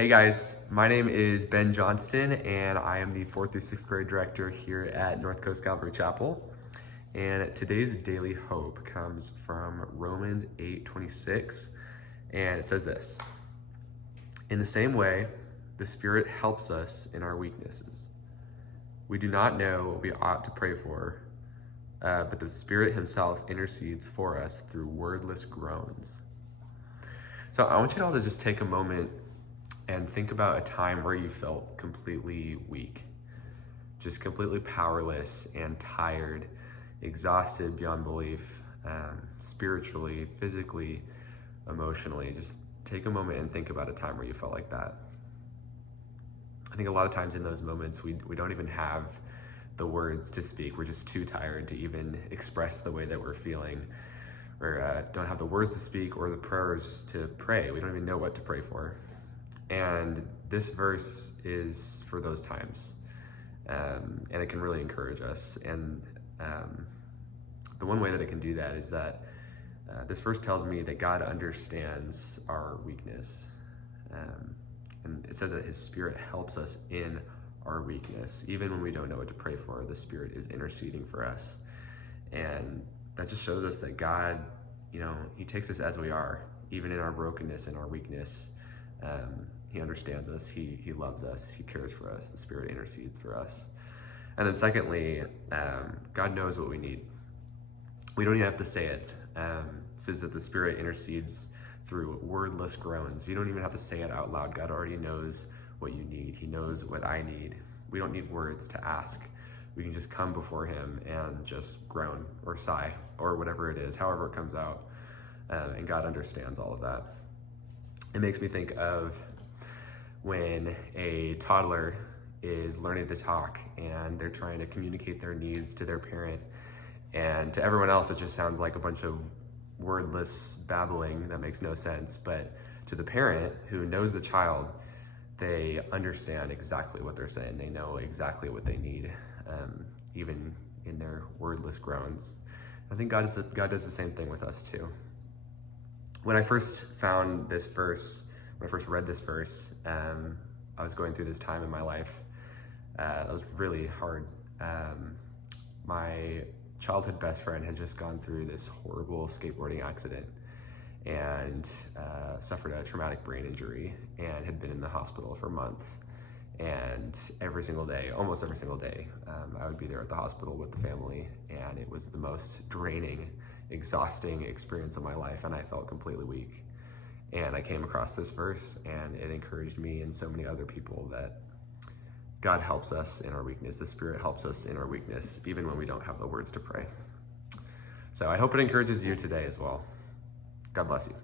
Hey guys, my name is Ben Johnston and I am the 4th through 6th grade director here at North Coast Calvary Chapel. And today's daily hope comes from Romans 8:26, and it says this: "In the same way, the Spirit helps us in our weaknesses. We do not know what we ought to pray for, but the Spirit himself intercedes for us through wordless groans." So I want you all to just take a moment and think about a time where you felt completely weak, just completely powerless and tired, exhausted beyond belief, spiritually, physically, emotionally. Just take a moment and think about a time where you felt like that. I think a lot of times in those moments, we don't even have the words to speak. We're just too tired to even express the way that we're feeling, or don't have the words to speak or the prayers to pray. We don't even know what to pray for. And this verse is for those times, and it can really encourage us. And the one way that it can do that is that this verse tells me that God understands our weakness. And it says that his Spirit helps us in our weakness. Even when we don't know what to pray for, the Spirit is interceding for us. And that just shows us that God, he takes us as we are, even in our brokenness and our weakness. He understands us, he loves us, he cares for us, the Spirit intercedes for us. And then secondly, God knows what we need. We don't even have to say it. It says that the Spirit intercedes through wordless groans. You don't even have to say it out loud. God already knows what you need. He knows what I need. We don't need words to ask. We can just come before him and just groan or sigh or whatever it is, however it comes out. And God understands all of that. It makes me think of when a toddler is learning to talk and they're trying to communicate their needs to their parent, and to everyone else it just sounds like a bunch of wordless babbling that makes no sense, but to the parent who knows the child, they understand exactly what they're saying. They know exactly what they need, even in their wordless groans. I think God does the same thing with us too. When I first found this verse, when I first read this verse, I was going through this time in my life that was really hard. My childhood best friend had just gone through this horrible skateboarding accident and suffered a traumatic brain injury and had been in the hospital for months. And every single day, almost every single day, I would be there at the hospital with the family, and it was the most draining, exhausting experience of my life, and I felt completely weak. And I came across this verse, and it encouraged me and so many other people that God helps us in our weakness. The Spirit helps us in our weakness, even when we don't have the words to pray. So I hope it encourages you today as well. God bless you.